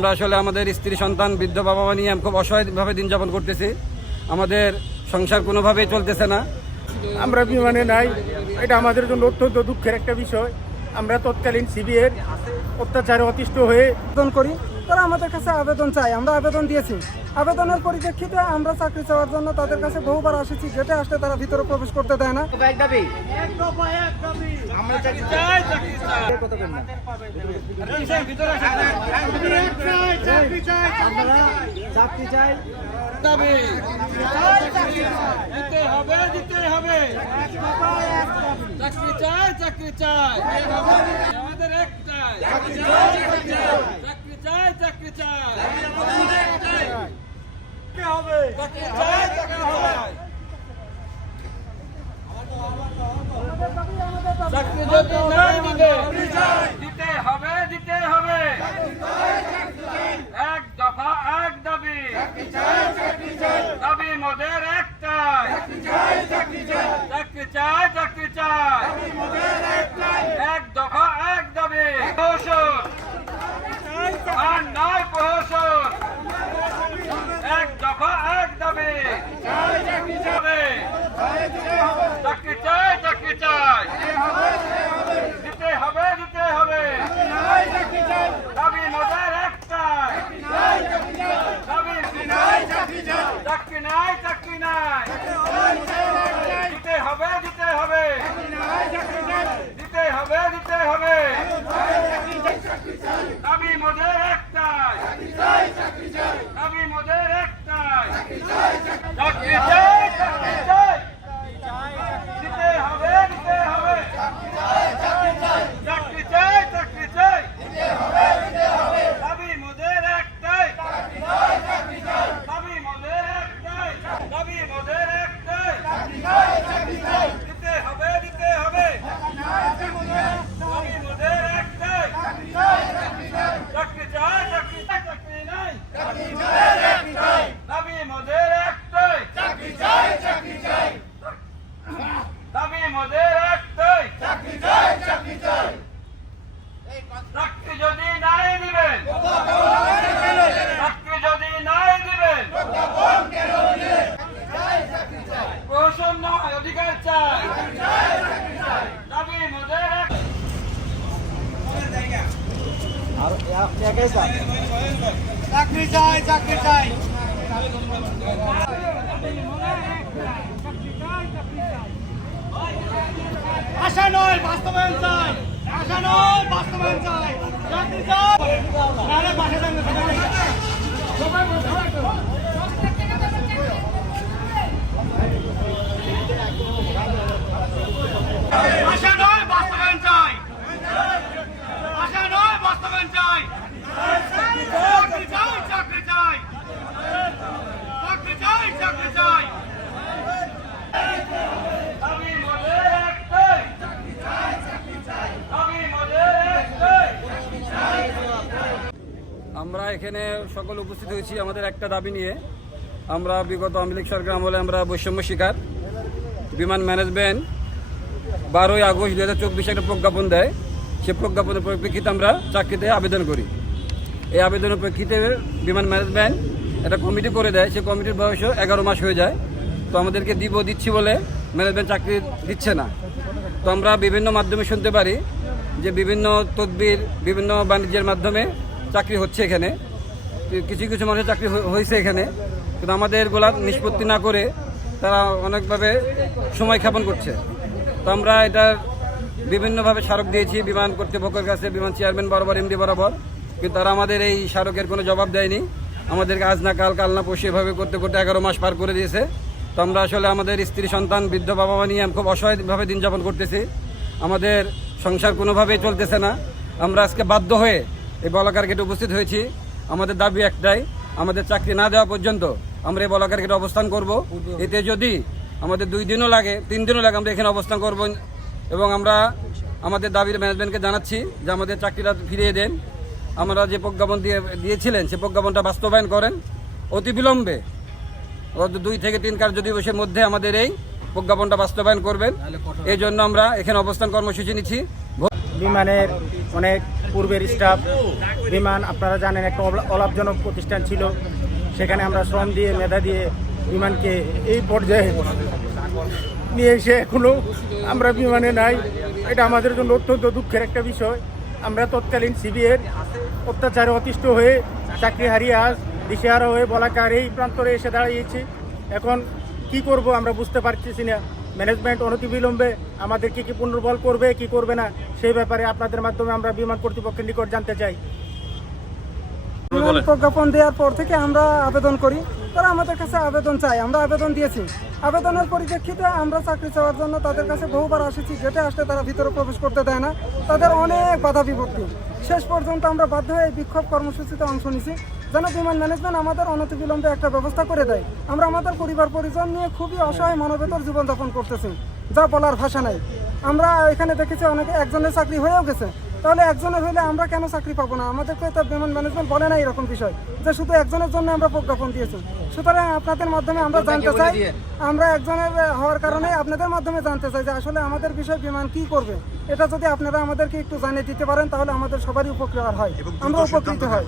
আমরা আসলে আমাদের স্ত্রী সন্তান বৃদ্ধ বাবা মা নিয়ে খুব অসহায়ভাবে দিন যাপন করতেছি। আমাদের সংসার কোনোভাবেই চলতেছে না। আমরা বিমানে নাই এটা আমাদের জন্য অত্যন্ত দুঃখের একটা বিষয়। আমরা তৎকালীন সিবিএর অত্যাচারে অতিষ্ঠ হয়ে করি। তারা আমাদের কাছে আবেদন চাই আমরা আবেদন দিয়েছি। আবেদনের পরিপ্রেক্ষিতে আমরা চাকরি চাওয়ার জন্য তাদের কাছে বহুবার আসেছি গেটে আসতে তারা ভিতরে প্রবেশ করতে দেয় না। দিতে হবে দিতে হবে। চাকরি চাই চাকরি চাই। আমাদের একটাই চাকরি চাই চাকরি চাই। চাকরি চাই চাকরি চাই চাকরি চাই চাকরি যদি নাই দিবে দিতে হবে দিতে হবে এক দফা এক দাবি দাবি মোদের একটাই চাকরি চাই চাকরি চাই এক দফা এক দাবি প্রহসন আর নয় প্রহসন এক দফা এক দাবি হবে। চাকরি চাই চাকরি চাই দিতে হবে দিতে হবে দাবি মোদের একটাই দাবি চাকরি নাই। দিতে হবে দিতে হবে। দিতে হবে দিতে হবে। আমি মোদের একটাই। দাবি মোদের একটাই। চাকরি চাই চাকরি চাই দিতে হবে দিতে হবে চাকরি চাই চাকরি চাই দাবি মোদের একটাই দাবি মোদের একটাই দাবি মোদের একটাই দিতে হবে দিতে হবে দাবি মোদের একটাই চাকরি চাই চাকরি চাই চাকরি নাই দাবি মোদের একটাই দাবি মোদের একটাই চাকরি যদি নাই দিবেন চাকরি যদি নাই দিবেন প্রহসন নয় অধিকার চাই দাবি মোদের এক- চাকরি চাই চাকরি চাই। আশা নয়, বাস্তবায়ন চাই। আশা নয়, বাস্তবায়ন চাই। চাকরি চাই। বাসা যান না, সেটা ঠিক আছে। আশা নয় বাস্তবায়ন চাই আশা নয় বাস্তবায়ন চাই চাকরি চাই চাকরি চাই চাকরি চাই চাকরি চাই দাবি মোদের একটাই দাবি মোদের একটাই আমরা এখানে সকল উপস্থিত হয়েছি আমাদের একটা দাবি নিয়ে। আমরা বিগত আওয়ামী লীগ সরকার আমলে আমরা বৈষম্য শিকার। বিমান ম্যানেজমেন্ট বারোই আগস্ট দু হাজার চব্বিশে একটা প্রজ্ঞাপন দেয়। সে প্রজ্ঞাপনের পরিপ্রেক্ষিতে আমরা চাকরিতে আবেদন করি। এই আবেদনের প্রেক্ষিতে বিমান ম্যানেজমেন্ট একটা কমিটি করে দেয়। সে কমিটির বয়সও এগারো মাস হয়ে যায়। তো আমাদেরকে দিব দিচ্ছি বলে ম্যানেজমেন্ট চাকরি দিচ্ছে না। তো আমরা বিভিন্ন মাধ্যমে শুনতে পারি যে বিভিন্ন তদবির, বিভিন্ন বাণিজ্যের মাধ্যমে চাকরি হচ্ছে এখানে। কিছু কিছু মানুষের চাকরি হয়েছে এখানে। কিন্তু আমাদের গোলা নিষ্পত্তি না করে তারা অনেকভাবে সময় ক্ষেপণ করছে। তো আমরা এটার বিভিন্নভাবে স্মারক দিয়েছি, বিমান কর্তৃপক্ষের কাছে, বিমান চেয়ারম্যান বরাবর, এমডি বরাবর। কিন্তু তারা আমাদের এই স্মারকের কোনো জবাব দেয়নি। আমাদেরকে আজ না কাল কাল না পশু এভাবে করতে করতে এগারো মাস পার করে দিয়েছে। তো আমরা আসলে আমাদের স্ত্রী, সন্তান, বৃদ্ধ বাবা মা নিয়ে আমি খুব অসহায়ভাবে দিন যাপন করতেছি। আমাদের সংসার কোনোভাবেই চলতেছে না। আমরা আজকে বাধ্য হয়ে এই বলাকার গেটে উপস্থিত হয়েছি। আমাদের দাবি একটাই আমাদের চাকরি না দেওয়া পর্যন্ত আমরা এই বলাকার গেটে অবস্থান করব। এতে যদি আমাদের দুই দিনও লাগে তিন দিনও লাগে আমরা এখানে অবস্থান করব। এবং আমরা আমাদের দাবির ম্যানেজমেন্টকে জানাচ্ছি যে আমাদের চাকরিটা ফিরিয়ে দেন। আমরা যে প্রজ্ঞাপন দিয়ে দিয়েছিলেন সে প্রজ্ঞাপনটা বাস্তবায়ন করেন। অতি বিলম্বে দুই থেকে তিন কার্য দিবসের মধ্যে আমাদের এই প্রজ্ঞাপনটা বাস্তবায়ন করবেন। এই জন্য আমরা এখানে অবস্থান কর্মসূচি নিচ্ছি। বিমানের অনেক পূর্বের স্টাফ, বিমান, আপনারা জানেন একটা অলা- অলাভজনক প্রতিষ্ঠান ছিল। সেখানে আমরা শ্রম দিয়ে, মেধা দিয়ে বিমানকে এই পর্যায়ে নিয়ে এসে এখনও আমরা বিমানে নাই। এটা আমাদের জন্য অত্যন্ত দুঃখের একটা বিষয়। আমরা তৎকালীন সিবিএর অত্যাচারে অতিষ্ঠ হয়ে চাকরি হারিয়ে আজ দিশেহারা হয়ে বলাকার এই প্রান্তরে এসে দাঁড়িয়েছি। এখন কি করব আমরা বুঝতে পারতেছি না। ম্যানেজমেন্ট অনতিবিলম্বে আমাদেরকে কি পুনর্বল করবে কি করবে না সেই ব্যাপারে আপনাদের মাধ্যমে আমরা বিমান কর্তৃপক্ষের নিকট জানতে চাই। প্রজ্ঞাপন দেওয়ার পর থেকে আমরা আবেদন করি। তারা আমাদের কাছে আবেদন চাই আমরা আবেদন দিয়েছি। আবেদনের পরিপ্রেক্ষিতে আমরা চাকরি চাওয়ার জন্য তাদের কাছে বহুবার আসেছি গেটে আসলে তারা ভিতরে প্রবেশ করতে দেয় না। তাদের অনেক বাধা বিপত্তি। শেষ পর্যন্ত আমরা বাধ্য হয়ে বিক্ষোভ কর্মসূচিতে অংশ নিছি। যেন বিমান ম্যানেজমেন্ট আমাদের অনতিবিলম্বে একটা ব্যবস্থা করে দেয়। আমরা আমাদের পরিবার পরিজন নিয়ে খুবই অসহায় মানবেতর জীবনযাপন করতেছি যা বলার ভাষা নাই। আমরা এখানে দেখেছি অনেকে একজনের চাকরি হয়েও গেছে। তাহলে একজনের হইলে আমরা কেন চাকরি পাবো না? আমাদেরকে তো বিমান ম্যানেজমেন্ট বলে না এরকম বিষয় যে শুধু একজনের জন্য আমরা প্রজ্ঞাপন দিয়েছি। সুতরাং আপনাদের মাধ্যমে আমরা জানতে চাই আমরা একজনের হওয়ার কারণে আপনাদের মাধ্যমে জানতে চাই যে আসলে আমাদের বিষয় বিমান কি করবে। এটা যদি আপনারা আমাদেরকে একটু জানিয়ে দিতে পারেন তাহলে আমাদের সবারই উপকার হয়। আমরা উপকৃত হয়।